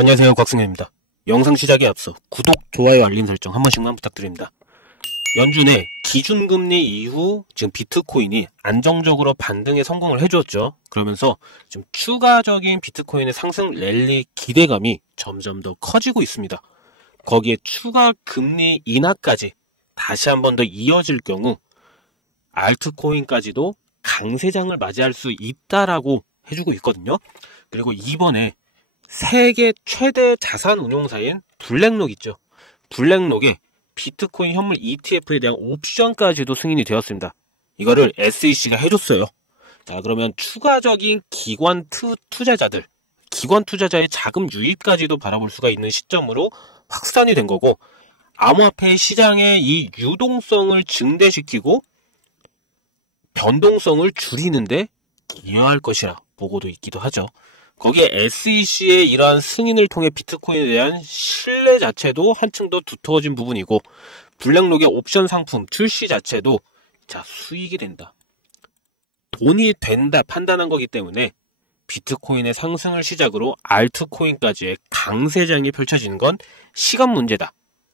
안녕하세요, 곽승현입니다. 영상 시작에 앞서 구독, 좋아요, 알림 설정 한 번씩만 부탁드립니다. 연준의 기준금리 이후 지금 비트코인이 안정적으로 반등에 성공을 해주었죠. 그러면서 좀 추가적인 비트코인의 상승 랠리 기대감이 점점 더 커지고 있습니다. 거기에 추가 금리 인하까지 다시 한 번 더 이어질 경우 알트코인까지도 강세장을 맞이할 수 있다라고 해주고 있거든요. 그리고 이번에 세계 최대 자산 운용사인 블랙록 있죠. 블랙록에 비트코인 현물 ETF에 대한 옵션까지도 승인이 되었습니다. 이거를 SEC가 해줬어요. 자, 그러면 추가적인 투자자들, 기관 투자자의 자금 유입까지도 바라볼 수가 있는 시점으로 확산이 된 거고, 암호화폐 시장의 이 유동성을 증대시키고 변동성을 줄이는데 기여할 것이라 보고도 있기도 하죠. 거기에 SEC의 이러한 승인을 통해 비트코인에 대한 신뢰 자체도 한층 더 두터워진 부분이고, 블랙록의 옵션 상품 출시 자체도 수익이 된다, 돈이 된다 판단한 거기 때문에 비트코인의 상승을 시작으로 알트코인까지의 강세장이 펼쳐지는 건 시간 문제다,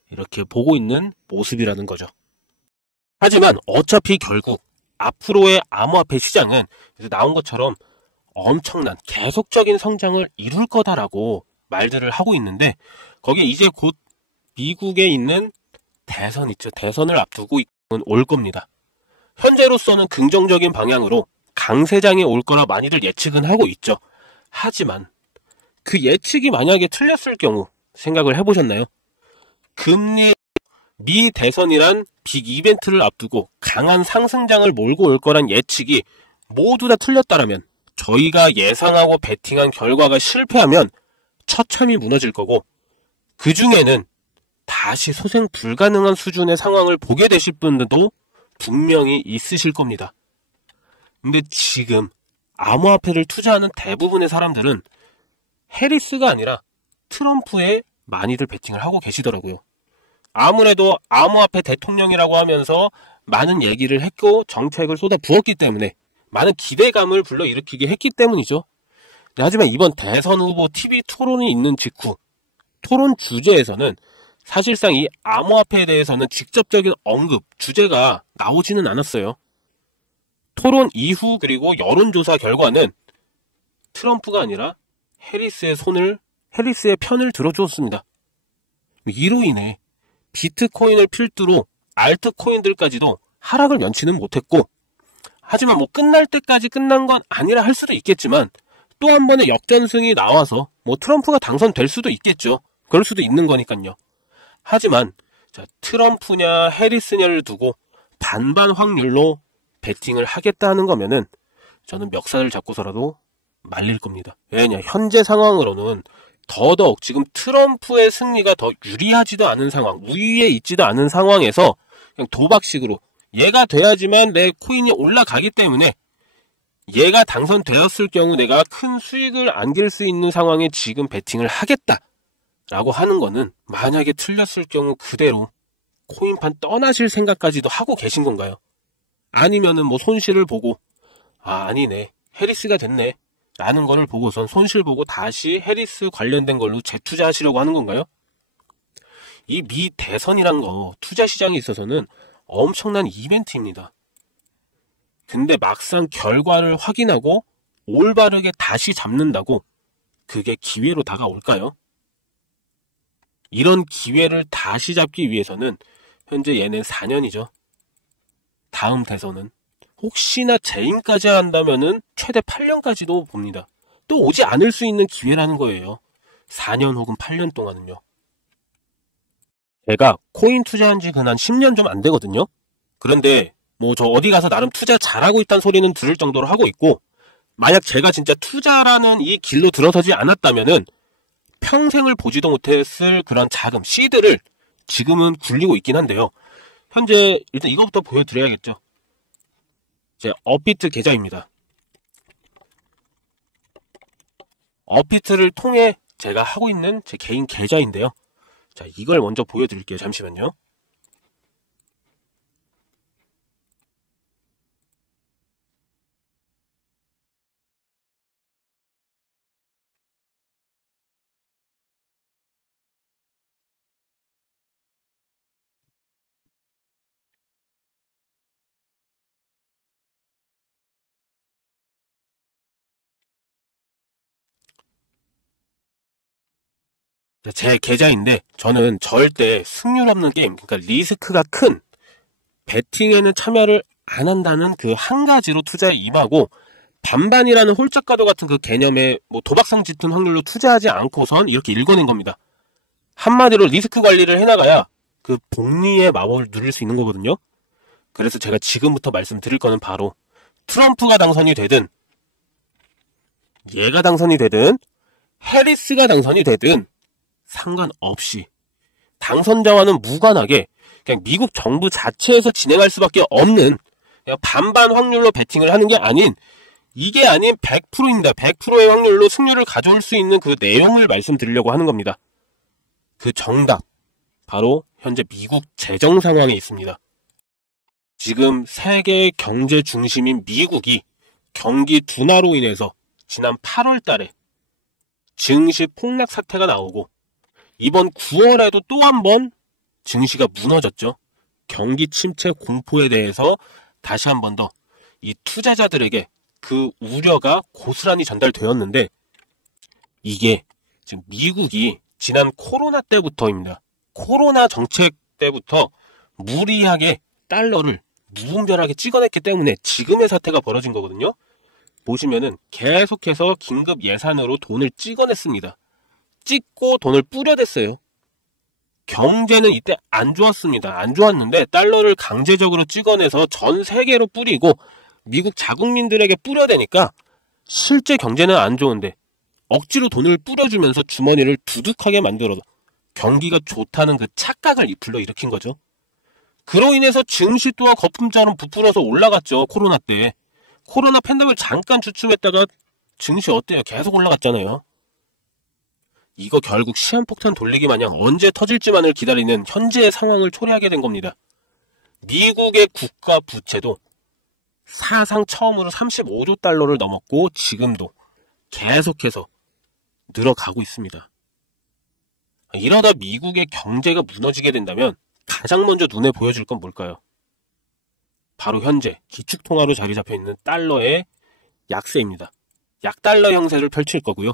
이렇게 보고 있는 모습이라는 거죠. 하지만 어차피 결국 앞으로의 암호화폐 시장은 나온 것처럼 엄청난 계속적인 성장을 이룰 거다라고 말들을 하고 있는데, 거기에 이제 곧 미국에 있는 대선 있죠. 대선을 앞두고 올 겁니다. 현재로서는 긍정적인 방향으로 강세장이 올 거라 많이들 예측은 하고 있죠. 하지만 그 예측이 만약에 틀렸을 경우 생각을 해보셨나요? 미 대선이란 빅 이벤트를 앞두고 강한 상승장을 몰고 올 거란 예측이 모두 다 틀렸다라면, 저희가 예상하고 베팅한 결과가 실패하면 처참히 무너질 거고, 그 중에는 다시 소생 불가능한 수준의 상황을 보게 되실 분들도 분명히 있으실 겁니다. 근데 지금 암호화폐를 투자하는 대부분의 사람들은 해리스가 아니라 트럼프에 많이들 베팅을 하고 계시더라고요. 아무래도 암호화폐 대통령이라고 하면서 많은 얘기를 했고 정책을 쏟아 부었기 때문에 많은 기대감을 불러일으키게 했기 때문이죠. 하지만 이번 대선 후보 TV 토론이 있는 직후 토론 주제에서는 사실상 이 암호화폐에 대해서는 직접적인 언급, 주제가 나오지는 않았어요. 토론 이후 그리고 여론조사 결과는 트럼프가 아니라 해리스의 편을 들어주었습니다. 이로 인해 비트코인을 필두로 알트코인들까지도 하락을 면치는 못했고, 하지만 끝날 때까지 끝난 건 아니라 할 수도 있겠지만, 또 한 번의 역전승이 나와서 트럼프가 당선될 수도 있겠죠. 그럴 수도 있는 거니까요. 하지만 트럼프냐 해리스냐를 두고 반반 확률로 베팅을 하겠다는 거면은 저는 멱살을 잡고서라도 말릴 겁니다. 왜냐, 현재 상황으로는 더더욱 지금 트럼프의 승리가 더 유리하지도 않은 상황, 우위에 있지도 않은 상황에서 그냥 도박식으로 얘가 돼야지만 내 코인이 올라가기 때문에 얘가 당선되었을 경우 내가 큰 수익을 안길 수 있는 상황에 지금 베팅을 하겠다라고 하는 거는, 만약에 틀렸을 경우 그대로 코인판 떠나실 생각까지도 하고 계신 건가요? 아니면은 손실을 보고 아니네, 해리스가 됐네 라는 거를 보고선 손실 보고 다시 해리스 관련된 걸로 재투자하시려고 하는 건가요? 이 미 대선이란 거 투자 시장에 있어서는 엄청난 이벤트입니다. 근데 막상 결과를 확인하고 올바르게 다시 잡는다고 그게 기회로 다가올까요? 이런 기회를 다시 잡기 위해서는 현재 얘는 4년이죠. 다음 대선은 혹시나 재임까지 한다면은 최대 8년까지도 봅니다. 또 오지 않을 수 있는 기회라는 거예요. 4년 혹은 8년 동안은요. 제가 코인 투자한 지 근 한 10년 좀 안 되거든요. 그런데 저 어디 가서 나름 투자 잘하고 있다는 소리는 들을 정도로 하고 있고, 만약 제가 진짜 투자라는 이 길로 들어서지 않았다면은 평생을 보지도 못했을 그런 자금, 시드를 지금은 굴리고 있긴 한데요. 현재 일단 이거부터 보여드려야겠죠. 제 업비트 계좌입니다. 업비트를 통해 제가 하고 있는 제 개인 계좌인데요. 이걸 먼저 보여드릴게요. 잠시만요. 제 계좌인데 저는 절대 승률 없는 게임, 그러니까 리스크가 큰 배팅에는 참여를 안 한다는 그 한 가지로 투자에 임하고 반반이라는 홀짝가도 같은 그 개념에 뭐 도박성 짙은 확률로 투자하지 않고선 이렇게 읽어낸 겁니다. 한마디로 리스크 관리를 해나가야 그 복리의 마법을 누릴 수 있는 거거든요. 그래서 제가 지금부터 말씀드릴 거는 바로 트럼프가 당선이 되든 얘가 당선이 되든 해리스가 당선이 되든 상관없이 당선자와는 무관하게 그냥 미국 정부 자체에서 진행할 수밖에 없는 그냥 반반 확률로 베팅을 하는 게 아닌 이게 아닌 100%입니다. 100%의 확률로 승률을 가져올 수 있는 그 내용을 말씀드리려고 하는 겁니다. 그 정답 바로 현재 미국 재정 상황에 있습니다. 지금 세계 경제 중심인 미국이 경기 둔화로 인해서 지난 8월 달에 증시 폭락 사태가 나오고 이번 9월에도 또 한 번 증시가 무너졌죠. 경기 침체 공포에 대해서 다시 한 번 더 이 투자자들에게 그 우려가 고스란히 전달되었는데 이게 지금 미국이 지난 코로나 때부터입니다. 코로나 정책 때부터 무리하게 달러를 무분별하게 찍어냈기 때문에 지금의 사태가 벌어진 거거든요. 보시면은 계속해서 긴급 예산으로 돈을 찍어냈습니다. 찍고 돈을 뿌려댔어요. 경제는 이때 안 좋았습니다. 안 좋았는데 달러를 강제적으로 찍어내서 전 세계로 뿌리고 미국 자국민들에게 뿌려대니까 실제 경제는 안 좋은데 억지로 돈을 뿌려주면서 주머니를 두둑하게 만들어 경기가 좋다는 그 착각을 불러일으킨 거죠. 그로 인해서 증시 또한 거품처럼 부풀어서 올라갔죠. 코로나 때. 코로나 팬데믹을 잠깐 주춤했다가 증시 어때요? 계속 올라갔잖아요. 이거 결국 시한폭탄 돌리기 마냥 언제 터질지만을 기다리는 현재의 상황을 초래하게 된 겁니다. 미국의 국가 부채도 사상 처음으로 35조 달러를 넘었고 지금도 계속해서 늘어가고 있습니다. 이러다 미국의 경제가 무너지게 된다면 가장 먼저 눈에 보여줄 건 뭘까요? 바로 현재 기축통화로 자리 잡혀있는 달러의 약세입니다. 약달러 형세를 펼칠 거고요.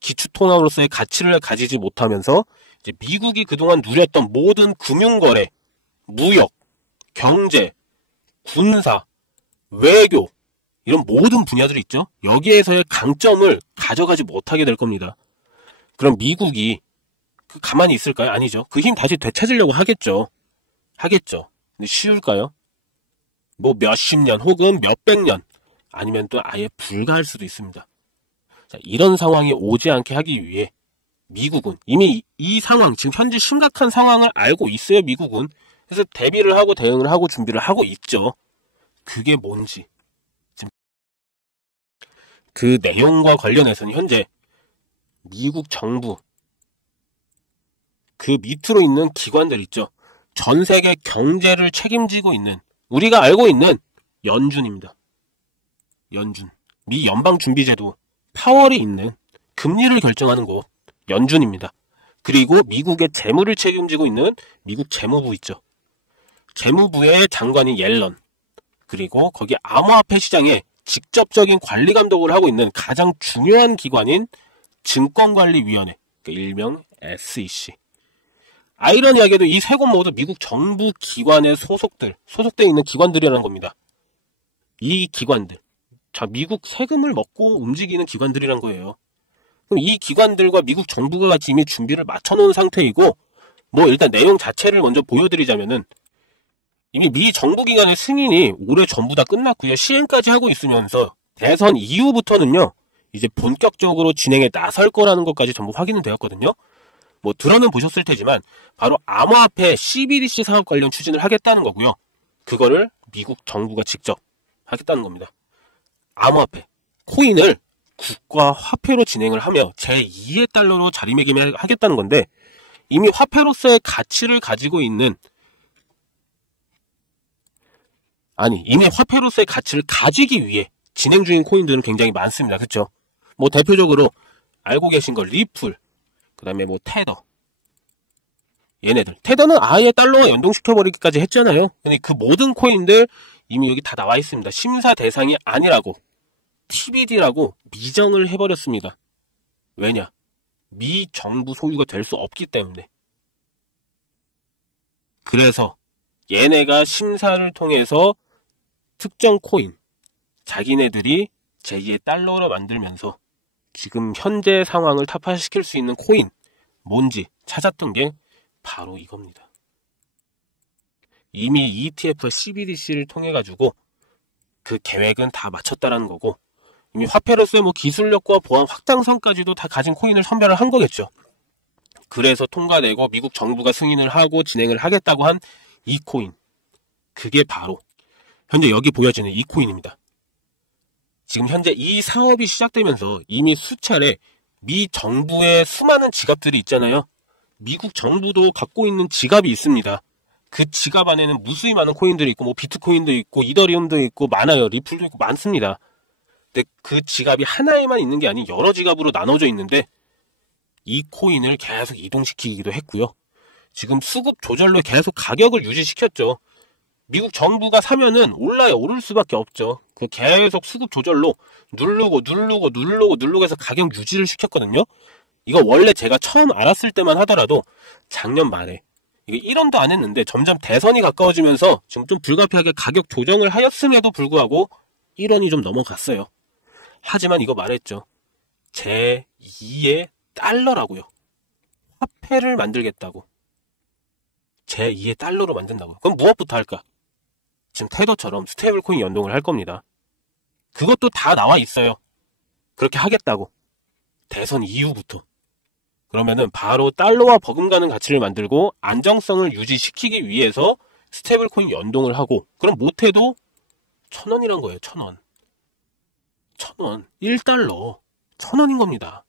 기축통화로서의 가치를 가지지 못하면서 이제 미국이 그동안 누렸던 모든 금융거래, 무역, 경제, 군사, 외교 이런 모든 분야들이 있죠. 여기에서의 강점을 가져가지 못하게 될 겁니다. 그럼 미국이 가만히 있을까요? 아니죠. 그 힘 다시 되찾으려고 하겠죠. 근데 쉬울까요? 뭐 몇십 년 혹은 몇백 년 아니면 또 아예 불가할 수도 있습니다. 자, 이런 상황이 오지 않게 하기 위해 미국은 이미 이 상황, 지금 현재 심각한 상황을 알고 있어요. 미국은. 그래서 대비를 하고 대응을 하고 준비를 하고 있죠. 그게 뭔지 지금 그 내용과 관련해서는 현재 미국 정부 그 밑으로 있는 기관들 있죠. 전 세계 경제를 책임지고 있는 우리가 알고 있는 연준입니다. 연준. 미 연방준비제도 파월이 있는 금리를 결정하는 곳 연준입니다. 그리고 미국의 재무를 책임지고 있는 미국 재무부 있죠. 재무부의 장관이 옐런. 그리고 거기 암호화폐 시장에 직접적인 관리 감독을 하고 있는 가장 중요한 기관인 증권관리위원회, 그러니까 일명 SEC. 아이러니하게도 이 세 곳 모두 미국 정부 기관의 소속되어 있는 기관들이라는 겁니다. 이 기관들, 자, 미국 세금을 먹고 움직이는 기관들이란 거예요. 그럼 이 기관들과 미국 정부가 같이 이미 준비를 맞춰놓은 상태이고, 뭐 일단 내용 자체를 먼저 보여드리자면은 이미 미 정부 기관의 승인이 올해 전부 다 끝났고요. 시행까지 하고 있으면서 대선 이후부터는요, 이제 본격적으로 진행에 나설 거라는 것까지 전부 확인은 되었거든요. 뭐 들어는 보셨을 테지만 바로 암호화폐 CBDC 사업 관련 추진을 하겠다는 거고요. 그거를 미국 정부가 직접 하겠다는 겁니다. 암호화폐, 코인을 국가 화폐로 진행을 하며 제2의 달러로 자리매김하겠다는 건데 이미 화폐로서의 가치를 가지고 있는 이미 화폐로서의 가치를 가지기 위해 진행 중인 코인들은 굉장히 많습니다. 그렇죠? 뭐 대표적으로 알고 계신 거 리플, 그 다음에 뭐 테더, 얘네들. 테더는 아예 달러와 연동시켜버리기까지 했잖아요. 근데 그 모든 코인들 이미 여기 다 나와 있습니다. 심사 대상이 아니라고 TBD라고 미정을 해버렸습니다. 왜냐? 미 정부 소유가 될 수 없기 때문에. 그래서 얘네가 심사를 통해서 특정 코인, 자기네들이 제2의 달러로 만들면서 지금 현재 상황을 타파시킬 수 있는 코인 뭔지 찾았던 게 바로 이겁니다. 이미 ETF와 CBDC를 통해 가지고 그 계획은 다 마쳤다라는 거고, 이미 화폐로서의 뭐 기술력과 보안 확장성까지도 다 가진 코인을 선별을 한 거겠죠. 그래서 통과되고 미국 정부가 승인을 하고 진행을 하겠다고 한 이 코인, 그게 바로 현재 여기 보여지는 이 코인입니다. 지금 현재 이 사업이 시작되면서 이미 수차례 미 정부의 수많은 지갑들이 있잖아요. 미국 정부도 갖고 있는 지갑이 있습니다. 그 지갑 안에는 무수히 많은 코인들이 있고, 뭐 비트코인도 있고, 이더리움도 있고, 많아요. 리플도 있고, 많습니다. 근데 그 지갑이 하나에만 있는 게 아닌 여러 지갑으로 나눠져 있는데, 이 코인을 계속 이동시키기도 했고요. 지금 수급 조절로 계속 가격을 유지시켰죠. 미국 정부가 사면은 올라요. 오를 수밖에 없죠. 그 계속 수급 조절로 누르고 해서 가격 유지를 시켰거든요. 이거 원래 제가 처음 알았을 때만 하더라도 작년 말에 이게 1원도 안 했는데 점점 대선이 가까워지면서 지금 좀 불가피하게 가격 조정을 하였음에도 불구하고 1원이 좀 넘어갔어요. 하지만 이거 말했죠. 제2의 달러라고요. 화폐를 만들겠다고. 제2의 달러로 만든다고요. 그럼 무엇부터 할까? 지금 테더처럼 스테이블 코인 연동을 할 겁니다. 그것도 다 나와 있어요. 그렇게 하겠다고. 대선 이후부터. 그러면은 바로 달러와 버금가는 가치를 만들고 안정성을 유지시키기 위해서 스테이블 코인 연동을 하고, 그럼 못해도 1,000원이란 거예요. 1,000원. 1,000원. 1달러. 1,000원인 겁니다.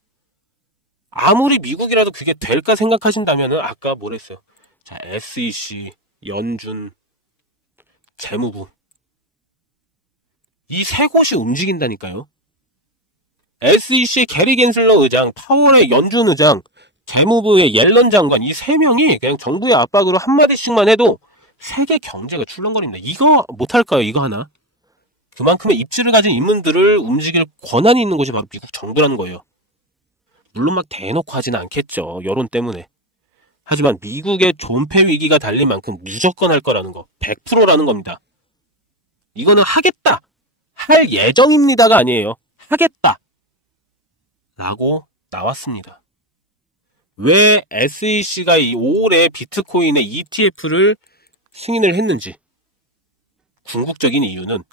아무리 미국이라도 그게 될까 생각하신다면은 아까 뭐랬어요? 자, SEC, 연준, 재무부. 이 세 곳이 움직인다니까요. SEC의 게리 겐슬러 의장, 파월의 연준 의장, 재무부의 옐런 장관, 이 세 명이 그냥 정부의 압박으로 한마디씩만 해도 세계 경제가 출렁거립니다. 이거 못할까요? 이거 하나? 그만큼의 입지를 가진 인물들을 움직일 권한이 있는 곳이 바로 미국 정부라는 거예요. 물론 막 대놓고 하지는 않겠죠. 여론 때문에. 하지만 미국의 존폐 위기가 달린 만큼 무조건 할 거라는 거. 100%라는 겁니다. 이거는 하겠다. 할 예정입니다가 아니에요. 하겠다. 라고 나왔습니다. 왜 SEC가 이 올해 비트코인의 ETF를 승인을 했는지. 궁극적인 이유는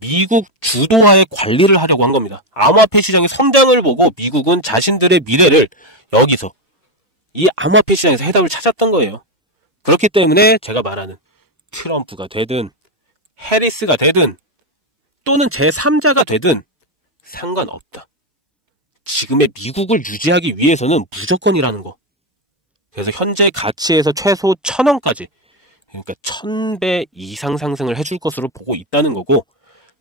미국 주도하에 관리를 하려고 한 겁니다. 암호화폐 시장의 성장을 보고 미국은 자신들의 미래를 여기서 이 암호화폐 시장에서 해답을 찾았던 거예요. 그렇기 때문에 제가 말하는 트럼프가 되든 해리스가 되든 또는 제3자가 되든 상관없다. 지금의 미국을 유지하기 위해서는 무조건이라는 거. 그래서 현재 가치에서 최소 1,000원까지, 그러니까 1,000배 이상 상승을 해줄 것으로 보고 있다는 거고,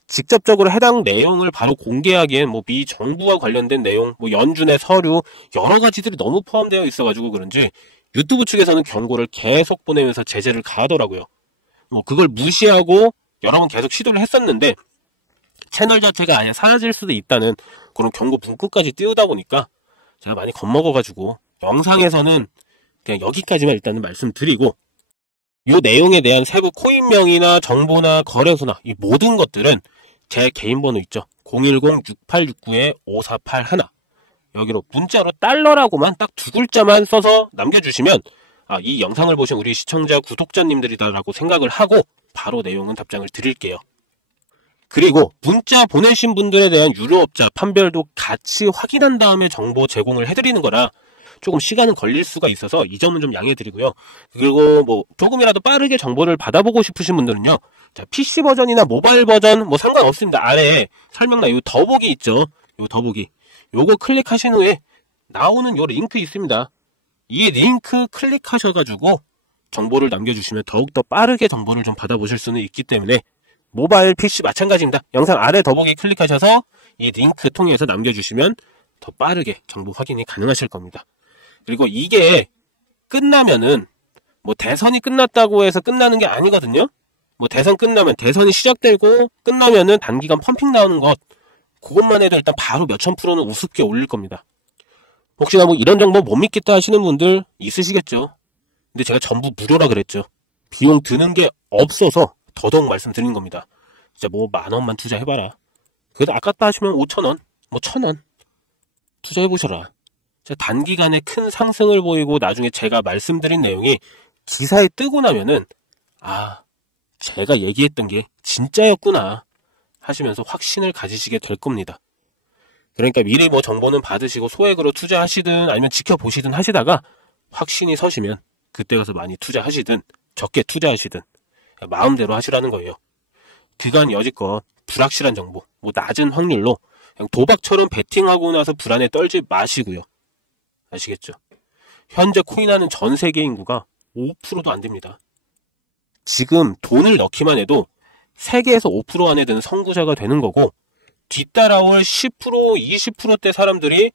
직접적으로 해당 내용을 바로 공개하기엔 뭐 미 정부와 관련된 내용, 뭐 연준의 서류, 여러 가지들이 너무 포함되어 있어가지고 그런지 유튜브 측에서는 경고를 계속 보내면서 제재를 가하더라고요. 뭐 그걸 무시하고 여러 번 계속 시도를 했었는데 채널 자체가 아예 사라질 수도 있다는 그런 경고 문구까지 띄우다 보니까 제가 많이 겁먹어가지고 영상에서는 그냥 여기까지만 일단은 말씀드리고, 이 내용에 대한 세부 코인명이나 정보나 거래소나 이 모든 것들은 제 개인 번호 있죠. 010-6869-5481 여기로 문자로 달러라고만 딱 두 글자만 써서 남겨주시면 이 영상을 보신 우리 시청자 구독자님들이다라고 생각을 하고 바로 내용은 답장을 드릴게요. 그리고 문자 보내신 분들에 대한 유료업자 판별도 같이 확인한 다음에 정보 제공을 해드리는 거라 조금 시간은 걸릴 수가 있어서 이 점은 좀 양해드리고요. 그리고 뭐 조금이라도 빠르게 정보를 받아보고 싶으신 분들은요, 자, PC 버전이나 모바일 버전 뭐 상관없습니다. 아래에 설명란 요 더보기 있죠. 요 더보기 요거 클릭하신 후에 나오는 요 링크 있습니다. 이 링크 클릭하셔가지고 정보를 남겨주시면 더욱더 빠르게 정보를 좀 받아보실 수는 있기 때문에 모바일 PC 마찬가지입니다. 영상 아래 더보기 클릭하셔서 이 링크 통해서 남겨주시면 더 빠르게 정보 확인이 가능하실 겁니다. 그리고 이게 끝나면은 뭐 대선이 끝났다고 해서 끝나는 게 아니거든요. 뭐 대선 끝나면 대선이 시작되고 끝나면은 단기간 펌핑 나오는 것, 그것만 해도 일단 바로 몇천 프로는 우습게 올릴 겁니다. 혹시나 뭐 이런 정보 못 믿겠다 하시는 분들 있으시겠죠. 근데 제가 전부 무료라 그랬죠. 비용 드는 게 없어서 더더욱 말씀드린 겁니다. 진짜 뭐 10,000원만 투자해봐라. 그래도 아깝다 하시면 5,000원, 뭐 1,000원 투자해보셔라. 단기간에 큰 상승을 보이고 나중에 제가 말씀드린 내용이 기사에 뜨고 나면은 아, 제가 얘기했던 게 진짜였구나 하시면서 확신을 가지시게 될 겁니다. 그러니까 미리 뭐 정보는 받으시고 소액으로 투자하시든 아니면 지켜보시든 하시다가 확신이 서시면 그때 가서 많이 투자하시든 적게 투자하시든 마음대로 하시라는 거예요. 그간 여지껏 불확실한 정보, 뭐 낮은 확률로 그냥 도박처럼 베팅하고 나서 불안에 떨지 마시고요. 아시겠죠? 현재 코인하는 전 세계 인구가 5%도 안 됩니다. 지금 돈을 넣기만 해도 세계에서 5% 안에 드는 선구자가 되는 거고 뒤따라올 10%, 20%대 사람들이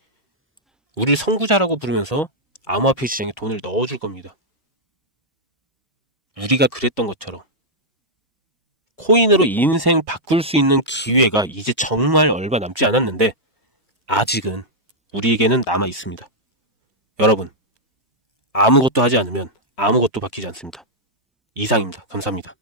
우리를 선구자라고 부르면서 암호화폐 시장에 돈을 넣어줄 겁니다. 우리가 그랬던 것처럼 코인으로 인생 바꿀 수 있는 기회가 이제 정말 얼마 남지 않았는데 아직은 우리에게는 남아 있습니다. 여러분, 아무것도 하지 않으면 아무것도 바뀌지 않습니다. 이상입니다. 감사합니다.